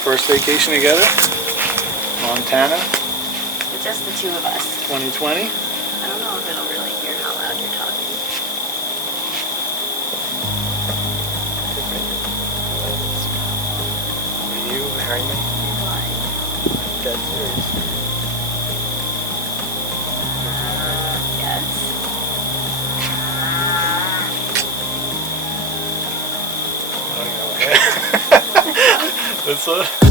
first vacation together. Montana, Just the two of us. 2020. I don't know if it'll really hear how loud you're talking. Will you marry me? Why? Dead serious. Yes. I don't know. That's what.